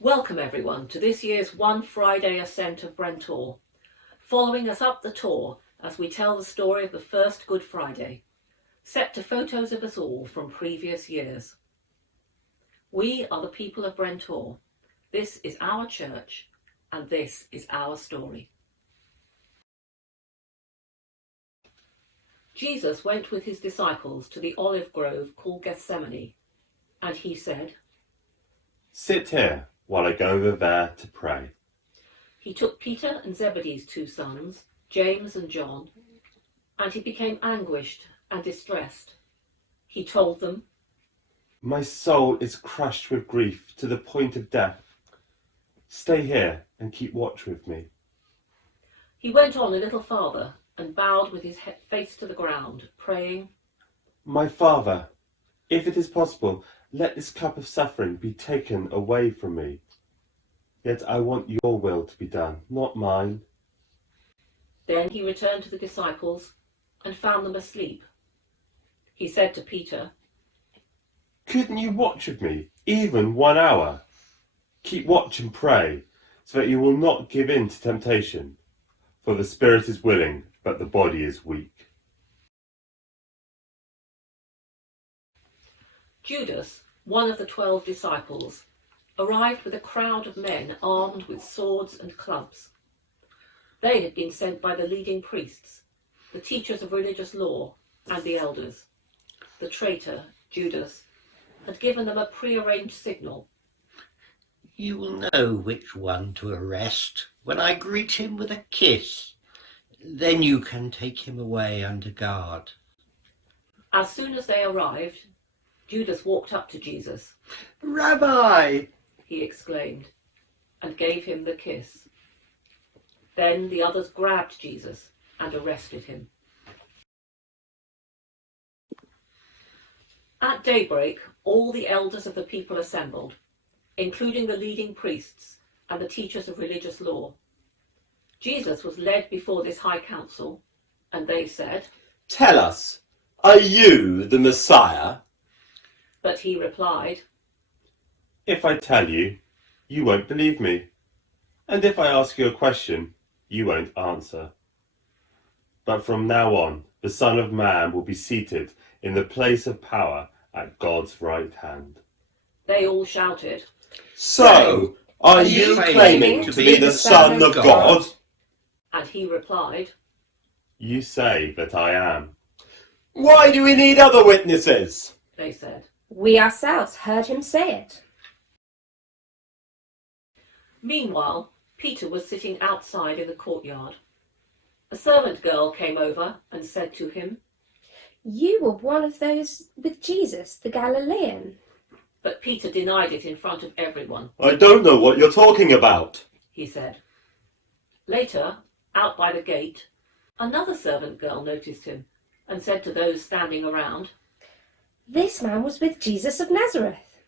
Welcome everyone to this year's One Friday Ascent of Brentor, following us up the tour as we tell the story of the first Good Friday, set to photos of us all from previous years. We are the people of Brentor. This is our church and this is our story. Jesus went with his disciples to the olive grove called Gethsemane, and he said, "Sit here while I go over there to pray." He took Peter and Zebedee's two sons, James and John, and he became anguished and distressed. He told them, "My soul is crushed with grief to the point of death. Stay here and keep watch with me." He went on a little farther and bowed with his face to the ground, praying, "My Father, if it is possible, let this cup of suffering be taken away from me. Yet I want your will to be done, not mine." Then he returned to the disciples and found them asleep. He said to Peter, "Couldn't you watch with me even 1 hour? Keep watch and pray, so that you will not give in to temptation. For the spirit is willing, but the body is weak." Judas, one of the 12 disciples, arrived with a crowd of men armed with swords and clubs. They had been sent by the leading priests, the teachers of religious law, and the elders. The traitor, Judas, had given them a prearranged signal. "You will know which one to arrest when I greet him with a kiss. Then you can take him away under guard." As soon as they arrived, Judas walked up to Jesus. "Rabbi!" he exclaimed, and gave him the kiss. Then the others grabbed Jesus and arrested him. At daybreak, all the elders of the people assembled, including the leading priests and the teachers of religious law. Jesus was led before this high council, and they said, "Tell us, are you the Messiah?" But he replied, "If I tell you, you won't believe me. And if I ask you a question, you won't answer. But from now on, the Son of Man will be seated in the place of power at God's right hand." They all shouted, "So, are you claiming to be the Son of God?" and he replied, "You say that I am." "Why do we need other witnesses?" they said. We ourselves heard him say it. Meanwhile, Peter was sitting outside in the courtyard. A servant girl came over and said to him, You were one of those with Jesus, the Galilean. but Peter denied it in front of everyone. "I don't know what you're talking about." He said. Later, out by the gate, another servant girl noticed him and said to those standing around, This man was with Jesus of Nazareth.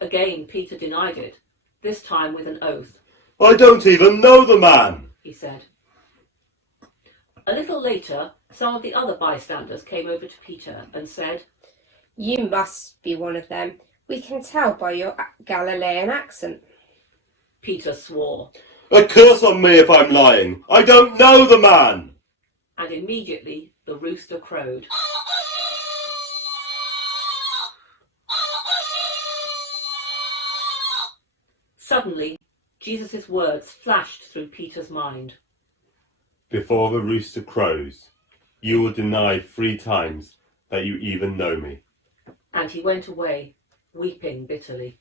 Again Peter denied it, this time with an oath. "I don't even know the man." He said. A little later, some of the other bystanders came over to Peter and said, You must be one of them. We can tell by your Galilean accent. Peter swore, "A curse on me if I'm lying. I don't know the man." and immediately the rooster crowed. Suddenly, Jesus' words flashed through Peter's mind. "Before the rooster crows, you will deny 3 times that you even know me." And he went away, weeping bitterly.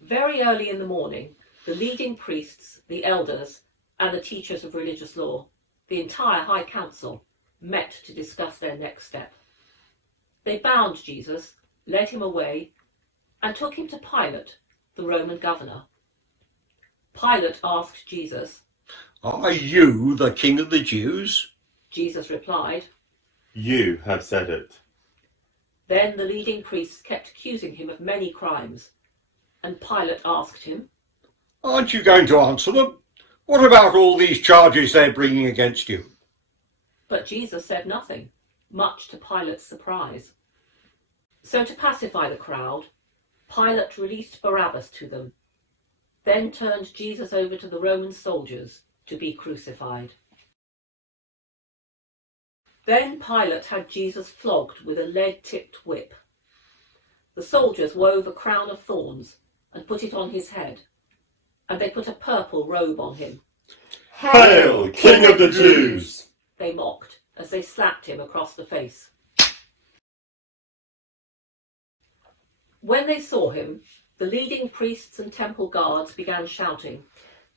Very early in the morning, the leading priests, the elders, and the teachers of religious law, the entire high council, met to discuss their next step. They bound Jesus, led him away, and took him to Pilate, the Roman governor. Pilate asked Jesus. "Are you the King of the Jews?" Jesus replied. "You have said it." Then the leading priests kept accusing him of many crimes, and Pilate asked him, "Aren't you going to answer them? What about all these charges they're bringing against you?" But Jesus said nothing, much to Pilate's surprise. So to pacify the crowd, Pilate released Barabbas to them, then turned Jesus over to the Roman soldiers to be crucified. Then Pilate had Jesus flogged with a lead-tipped whip. The soldiers wove a crown of thorns and put it on his head, and they put a purple robe on him. Hail, King of the Jews! They mocked as they slapped him across the face. When they saw him, the leading priests and temple guards began shouting,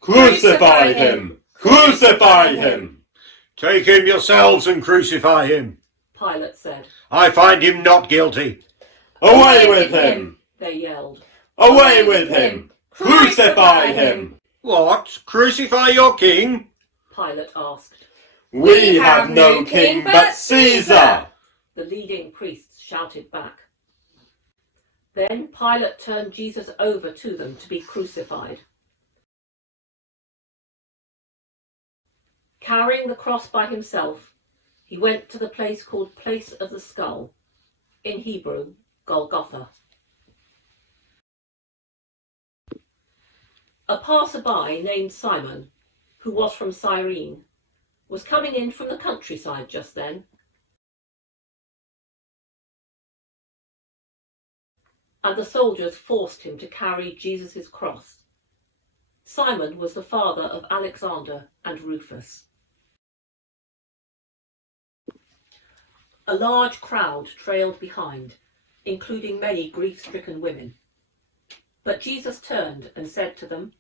Crucify him! Crucify him! Take him yourselves and crucify him. Pilate said. I find him not guilty. Away with him! They yelled. Away with him! Crucify him! What? Crucify your king? Pilate asked. We have no king but Caesar! The leading priests shouted back. Then Pilate turned Jesus over to them to be crucified. Carrying the cross by himself, he went to the place called Place of the Skull, in Hebrew, Golgotha. A passer-by named Simon, who was from Cyrene, was coming in from the countryside just then. And the soldiers forced him to carry Jesus' cross. Simon was the father of Alexander and Rufus. A large crowd trailed behind, including many grief-stricken women. But Jesus turned and said to them,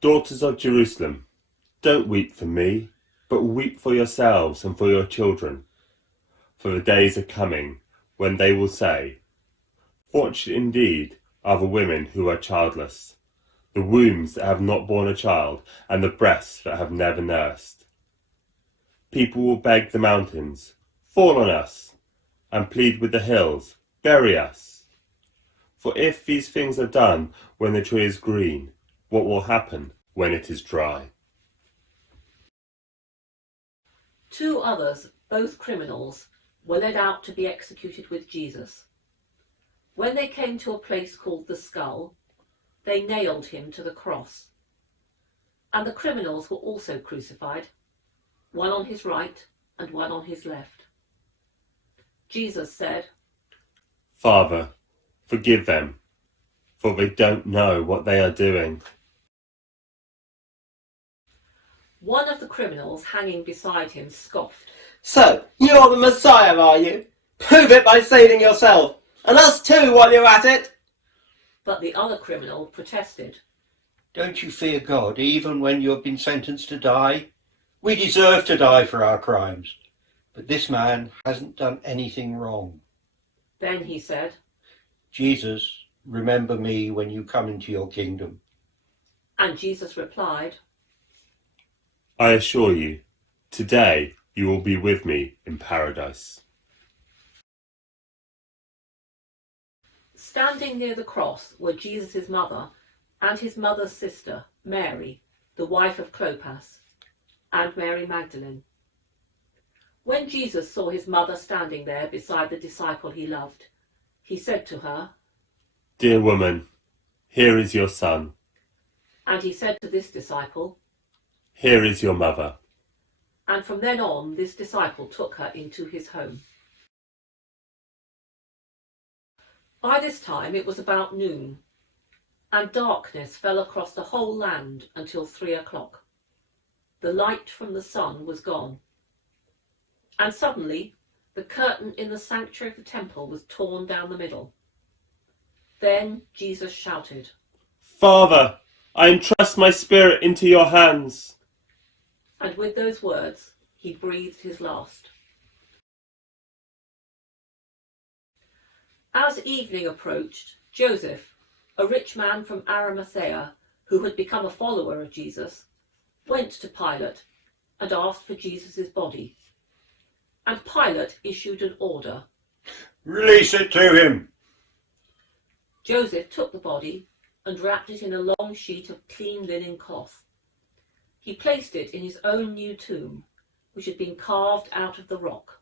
Daughters of Jerusalem, don't weep for me, but weep for yourselves and for your children. For the days are coming when they will say, Fortunate indeed are the women who are childless, the wombs that have not borne a child, and the breasts that have never nursed. People will beg the mountains, Fall on us, and plead with the hills, Bury us. For if these things are done when the tree is green, what will happen when it is dry? 2 others, both criminals, were led out to be executed with Jesus. When they came to a place called the Skull, they nailed him to the cross. And the criminals were also crucified, one on his right and one on his left. Jesus said, Father, forgive them, for they don't know what they are doing. One of the criminals hanging beside him scoffed. So, you're the Messiah, are you? Prove it by saving yourself, and us too while you're at it. But the other criminal protested. Don't you fear God even when you have been sentenced to die? We deserve to die for our crimes, but this man hasn't done anything wrong. Then he said, Jesus, remember me when you come into your kingdom. and Jesus replied, I assure you, today you will be with me in paradise. Standing near the cross were Jesus' mother and his mother's sister, Mary, the wife of Clopas, and Mary Magdalene. When Jesus saw his mother standing there beside the disciple he loved, he said to her, Dear woman, here is your son. and he said to this disciple, Here is your mother. and from then on this disciple took her into his home. By this time it was about noon, and darkness fell across the whole land until 3 o'clock. The light from the sun was gone. And suddenly the curtain in the sanctuary of the temple was torn down the middle. Then Jesus shouted, Father, I entrust my spirit into your hands. and with those words he breathed his last. As evening approached, Joseph, a rich man from Arimathea who had become a follower of Jesus, went to Pilate and asked for Jesus' body. And Pilate issued an order. Release it to him. Joseph took the body and wrapped it in a long sheet of clean linen cloth. He placed it in his own new tomb, which had been carved out of the rock.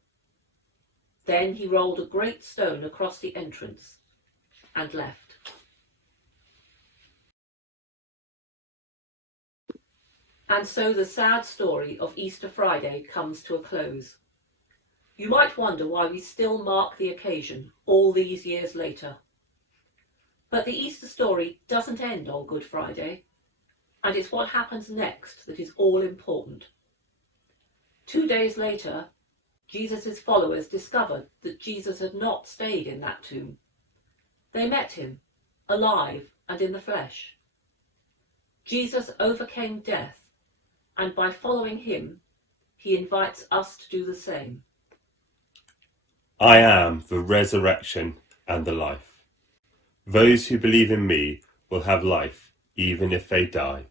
Then he rolled a great stone across the entrance and left. And so the sad story of Easter Friday comes to a close. You might wonder why we still mark the occasion all these years later. But the Easter story doesn't end on Good Friday, and it's what happens next that is all important. 2 days later, Jesus' followers discovered that Jesus had not stayed in that tomb. They met him, alive and in the flesh. Jesus overcame death, and by following him, he invites us to do the same. I am the resurrection and the life. Those who believe in me will have life, even if they die.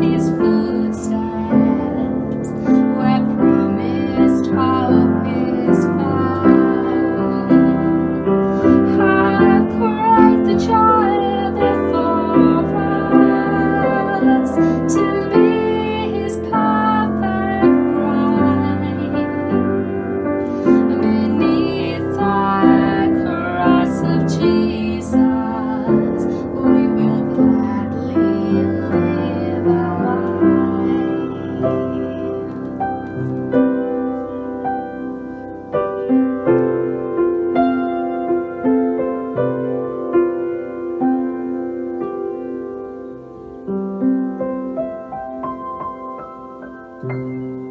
His you.